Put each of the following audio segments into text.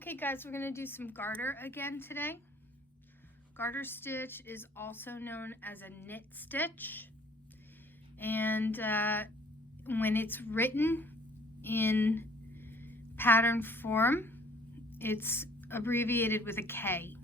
Okay guys, we're going to do some garter again today. Garter stitch is also known as a knit stitch, and when it's written in pattern form, it's abbreviated with a K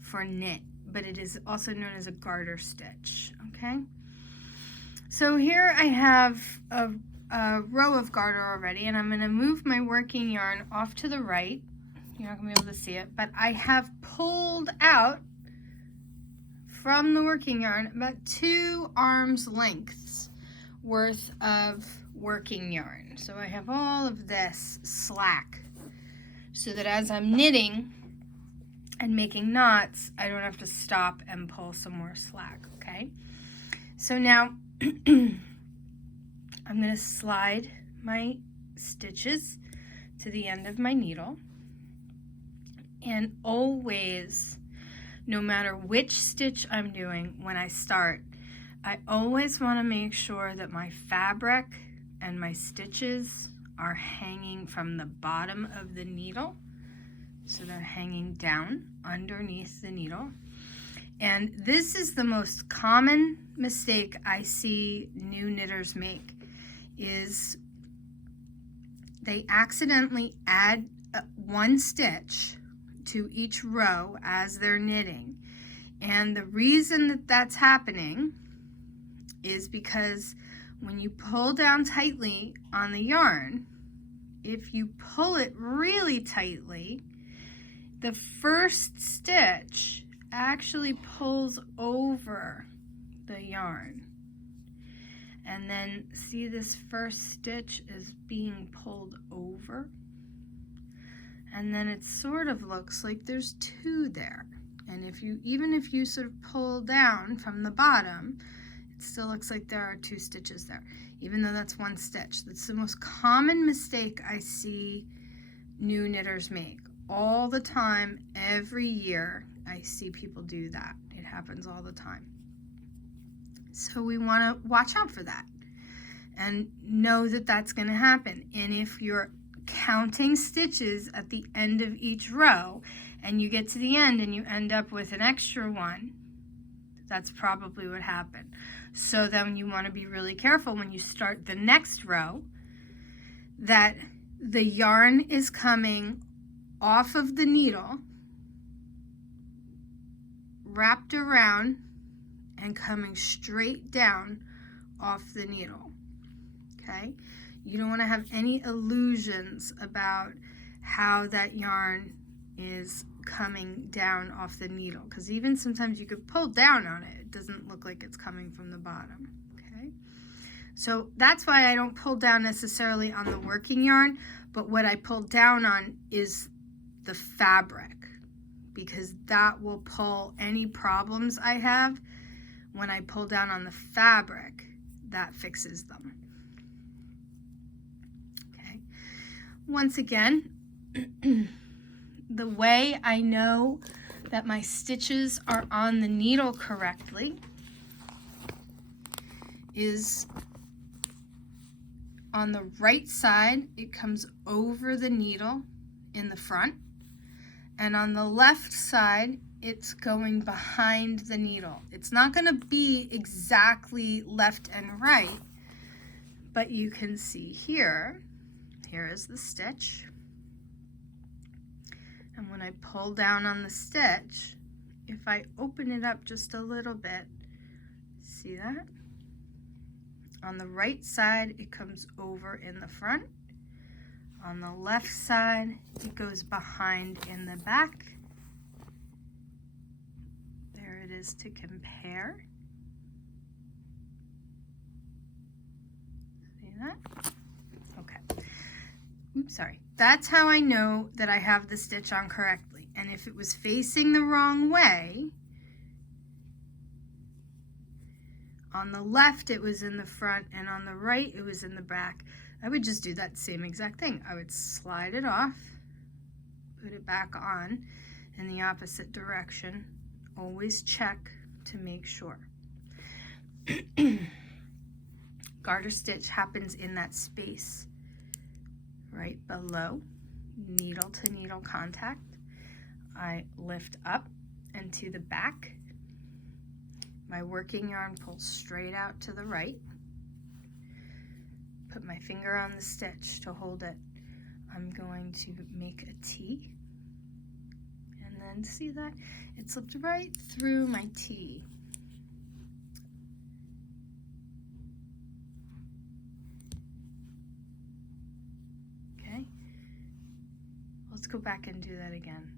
for knit, but it is also known as a garter stitch. Okay, so here I have a row of garter already, and I'm going to move my working yarn off to the right. You're not going to be able to see it, but I have pulled out from the working yarn about 2 arms lengths worth of working yarn. So I have all of this slack so that as I'm knitting and making knots, I don't have to stop and pull some more slack. Okay, so now I'm going to slide my stitches to the end of my needle, and always, no matter which stitch I'm doing, when I start, I always want to make sure that my fabric and my stitches are hanging from the bottom of the needle, so they're hanging down underneath the needle. And this is the most common mistake I see new knitters make, is they accidentally add 1 stitch to each row as they're knitting. And the reason that that's happening is because when you pull down tightly on the yarn, if you pull it really tightly, the first stitch actually pulls over the yarn. And then see, this first stitch is being pulled over, and then it sort of looks like there's 2 there. And even if you sort of pull down from the bottom, it still looks like there are 2 stitches there, even though that's 1 stitch. That's the most common mistake I see new knitters make all the time. Every year I see people do that. It happens all the time. So we want to watch out for that and know that that's going to happen. And if you're counting stitches at the end of each row and you get to the end and you end up with an extra one, that's probably what happened. So then you want to be really careful when you start the next row that the yarn is coming off of the needle, wrapped around, and coming straight down off the needle. Okay, you don't want to have any illusions about how that yarn is coming down off the needle, because even sometimes you could pull down on it, it doesn't look like it's coming from the bottom. Okay, so that's why I don't pull down necessarily on the working yarn, but what I pull down on is the fabric, because that will pull any problems I have. When I pull down on the fabric, that fixes them. Okay. Once again, the way I know that my stitches are on the needle correctly is on the right side, it comes over the needle in the front, and on the left side, it's going behind the needle. It's not going to be exactly left and right, but you can see here is the stitch. And when I pull down on the stitch, if I open it up just a little bit, see that? On the right side, it comes over in the front. On the left side, it goes behind in the back. It is to compare. See that? Okay. Oops, sorry. That's how I know that I have the stitch on correctly. And if it was facing the wrong way, on the left it was in the front and on the right it was in the back, I would just do that same exact thing. I would slide it off, put it back on in the opposite direction. Always check to make sure. Garter stitch happens in that space right below needle to needle contact. I lift up and to the back. My working yarn pulls straight out to the right. Put my finger on the stitch to hold it. I'm going to make a T, and then see that it slipped right through my T. Okay, let's go back and do that again.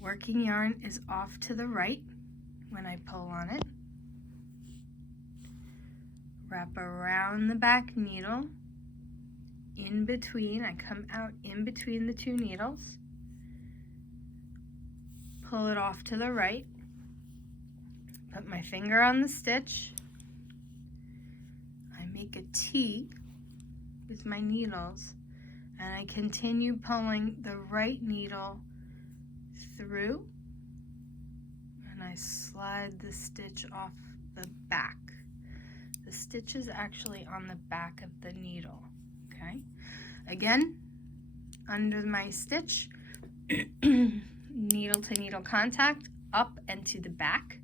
Working yarn is off to the right when I pull on it. Wrap around the back needle, in between, I come out in between the two needles, pull it off to the right, put my finger on the stitch, I make a T with my needles, and I continue pulling the right needle through, and I slide the stitch off the back. The stitch is actually on the back of the needle, okay? Again, under my stitch, needle to needle contact, up and to the back.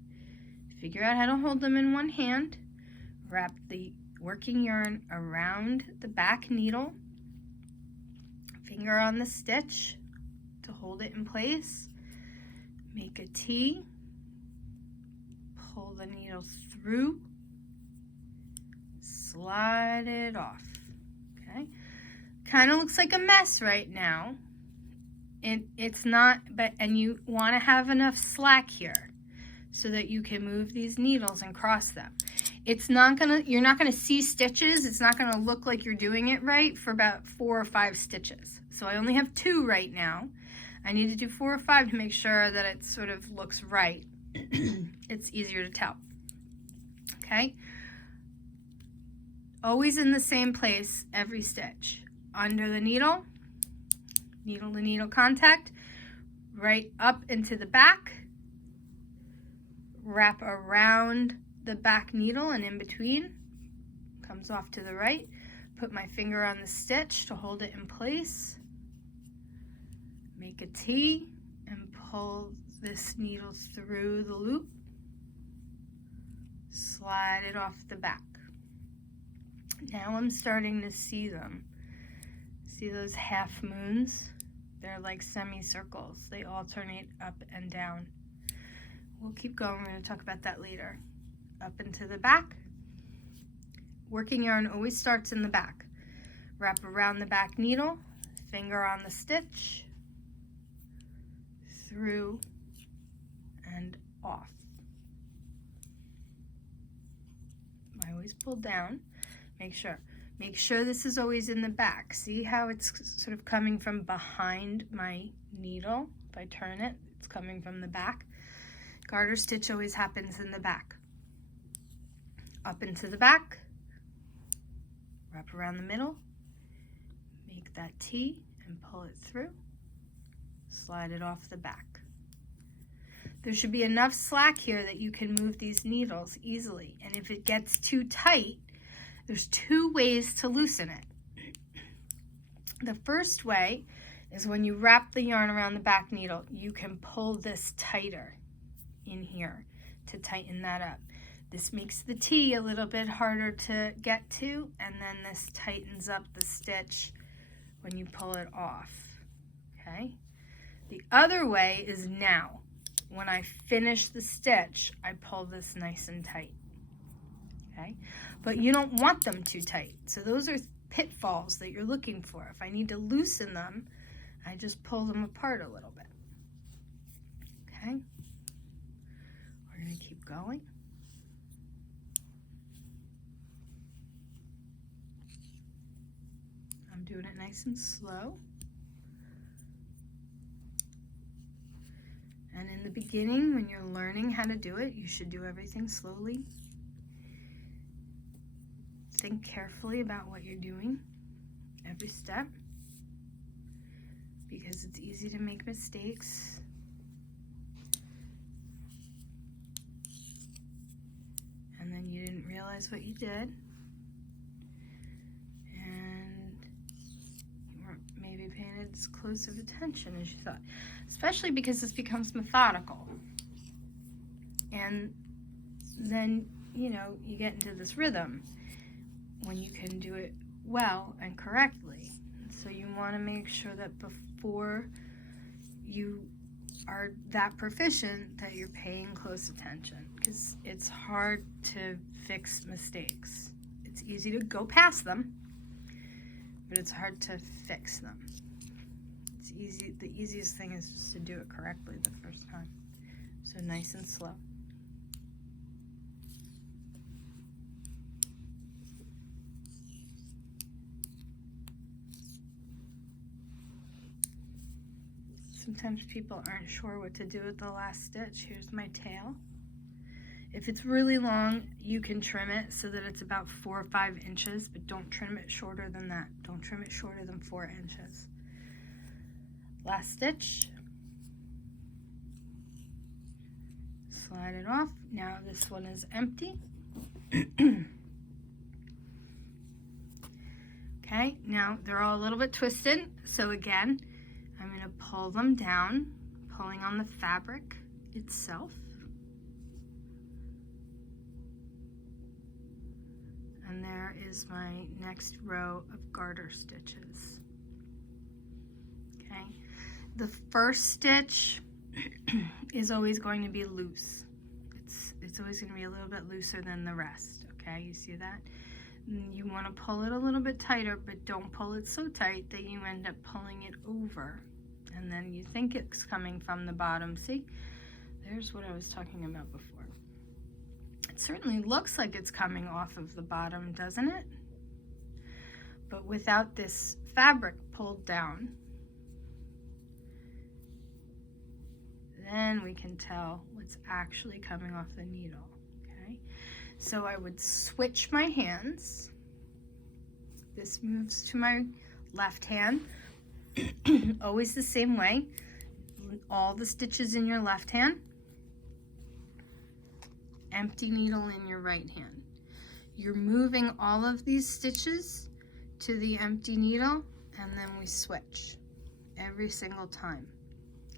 Figure out how to hold them in one hand. Wrap the working yarn around the back needle. Finger on the stitch to hold it in place. Make a T. Pull the needle through. Slide it off, okay? Kind of looks like a mess right now. It's not, and you want to have enough slack here so that you can move these needles and cross them. It's not gonna, you're not gonna see stitches. It's not gonna look like you're doing it right for about 4 or 5 stitches. So I only have 2 right now. I need to do 4 or 5 to make sure that it sort of looks right. It's easier to tell, okay? Always in the same place every stitch. Under the needle, needle to needle contact, right up into the back, wrap around the back needle and in between, comes off to the right, put my finger on the stitch to hold it in place, make a T and pull this needle through the loop, slide it off the back. Now I'm starting to see them. See those half moons? They're like semicircles. They alternate up and down. We'll keep going. We're going to talk about that later. Up into the back. Working yarn always starts in the back. Wrap around the back needle, finger on the stitch, through and off. I always pull down. Make sure this is always in the back. See how it's sort of coming from behind my needle? If I turn it, it's coming from the back. Garter stitch always happens in the back. Up into the back, wrap around the middle, make that T and pull it through, slide it off the back. There should be enough slack here that you can move these needles easily. And if it gets too tight, there's 2 ways to loosen it. The first way is when you wrap the yarn around the back needle, you can pull this tighter in here to tighten that up. This makes the T a little bit harder to get to, and then this tightens up the stitch when you pull it off, okay? The other way is now. When I finish the stitch, I pull this nice and tight, okay? But you don't want them too tight. So those are pitfalls that you're looking for. If I need to loosen them, I just pull them apart a little bit, okay? We're gonna keep going. I'm doing it nice and slow. And in the beginning, when you're learning how to do it, you should do everything slowly. Think carefully about what you're doing, every step, because it's easy to make mistakes. And then you didn't realize what you did. as close of attention as you thought, especially because this becomes methodical. And then, you know, you get into this rhythm when you can do it well and correctly. So you want to make sure that before you are that proficient that you're paying close attention, because it's hard to fix mistakes. It's easy to go past them, but it's hard to fix them. It's easy. The easiest thing is just to do it correctly the first time. So nice and slow. Sometimes people aren't sure what to do with the last stitch. Here's my tail. If it's really long, you can trim it so that it's about 4 or 5 inches, but don't trim it shorter than that. Don't trim it shorter than 4 inches. Last stitch. Slide it off. Now this one is empty. Okay, now they're all a little bit twisted, so again, I'm going to pull them down, pulling on the fabric itself. And there is my next row of garter stitches. Okay, the first stitch is always going to be loose. It's always going to be a little bit looser than the rest. Okay, you see that? You want to pull it a little bit tighter, but don't pull it so tight that you end up pulling it over. And then you think it's coming from the bottom. See, there's what I was talking about before. It certainly looks like it's coming off of the bottom, doesn't it? But without this fabric pulled down, then we can tell what's actually coming off the needle. Okay, so I would switch my hands. This moves to my left hand. Always the same way. All the stitches in your left hand. Empty needle in your right hand. You're moving all of these stitches to the empty needle, and then we switch every single time.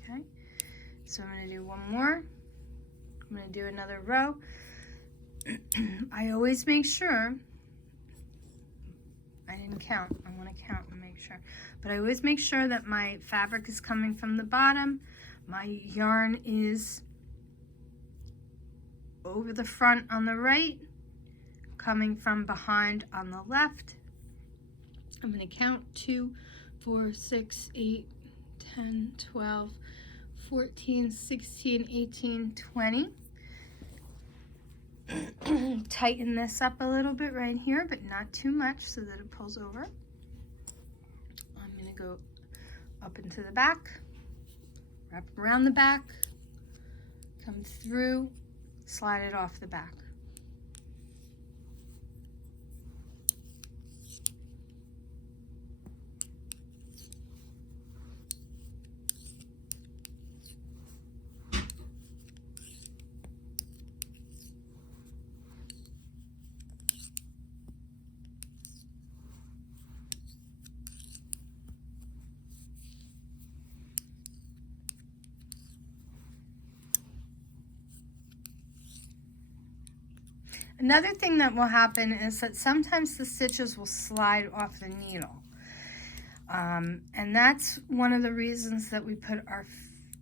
Okay, so I'm going to do one more. I'm going to do another row. I always make sure, I didn't count, I want to count and make sure, but I always make sure that my fabric is coming from the bottom, my yarn is over the front on the right, coming from behind on the left. I'm going to count 2, 4, 6, 8, 10, 12, 14, 16, 18, 20. Tighten this up a little bit right here, but not too much so that it pulls over. I'm going to go up into the back, wrap around the back, come through, slide it off the back. Another thing that will happen is that sometimes the stitches will slide off the needle. And that's one of the reasons that we put our,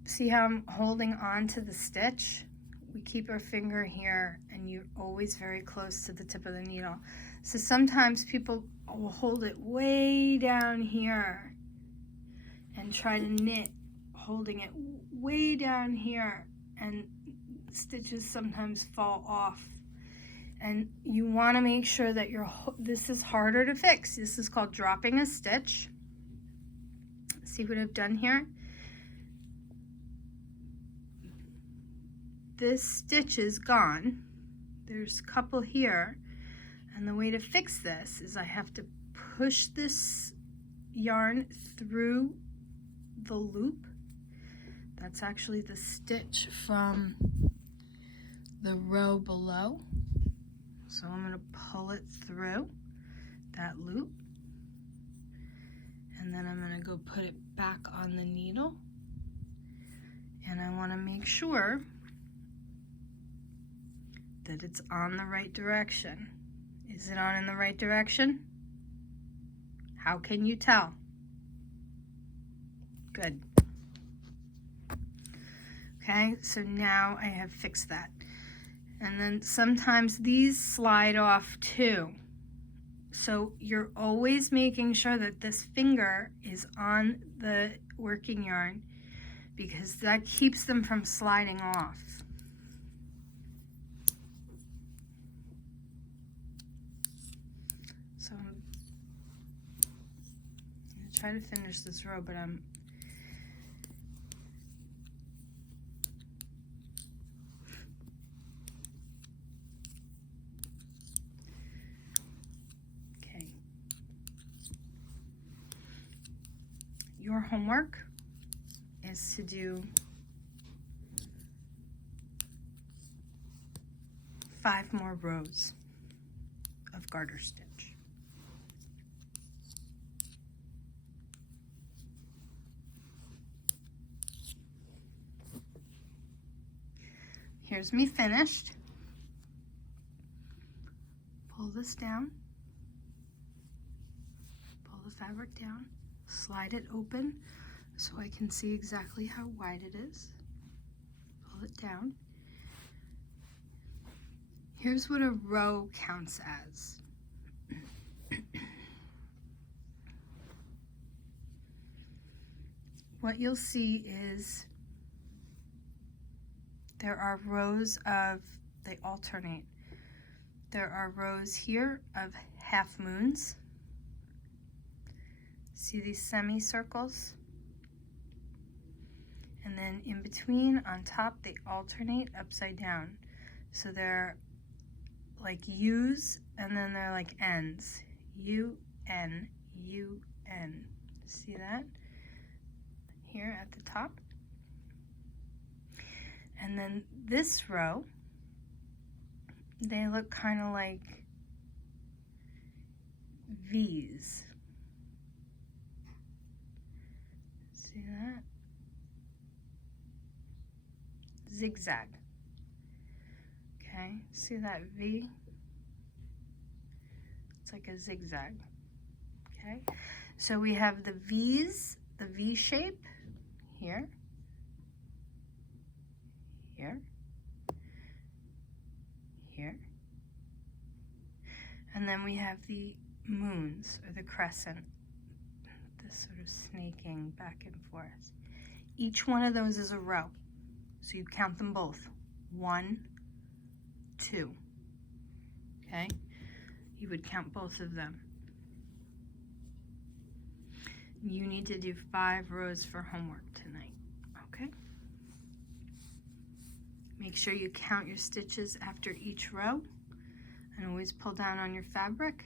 see how I'm holding on to the stitch? We keep our finger here and you're always very close to the tip of the needle. So sometimes people will hold it way down here and try to knit, holding it way down here, and stitches sometimes fall off. And you want to make sure that this is harder to fix. This is called dropping a stitch. See what I've done here? This stitch is gone. There's a couple here. And the way to fix this is I have to push this yarn through the loop. That's actually the stitch from the row below. So I'm going to pull it through that loop, and then I'm going to go put it back on the needle, and I want to make sure that it's on the right direction. Is it on in the right direction? How can you tell? Good. Okay, so now I have fixed that. And then sometimes these slide off too. So you're always making sure that this finger is on the working yarn, because that keeps them from sliding off. So I'm going to try to finish this row, but I'm okay. Your homework is to do 5 more rows of garter stitch. Here's me finished. Pull this down, pull the fabric down, slide it open so I can see exactly how wide it is. Pull it down. Here's what a row counts as. What you'll see is there are rows of, they alternate. There are rows here of half moons. See these semicircles? And then in between, on top, they alternate upside down. So they're like U's, and then they're like N's. U-N, U-N. See that? Here at the top. And then this row, they look kind of like V's. See that? Zigzag. Okay, see that V? It's like a zigzag. Okay, so we have the V's, the V shape here, here, here, and then we have the moons, or the crescent, this sort of snaking back and forth. Each one of those is a row, so you count them both. 1, 2. Okay, you would count both of them. You need to do 5 rows for homework tonight. Okay, make sure you count your stitches after each row, and always pull down on your fabric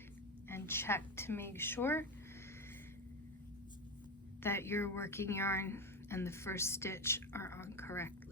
and check to make sure that your working yarn and the first stitch are on correctly.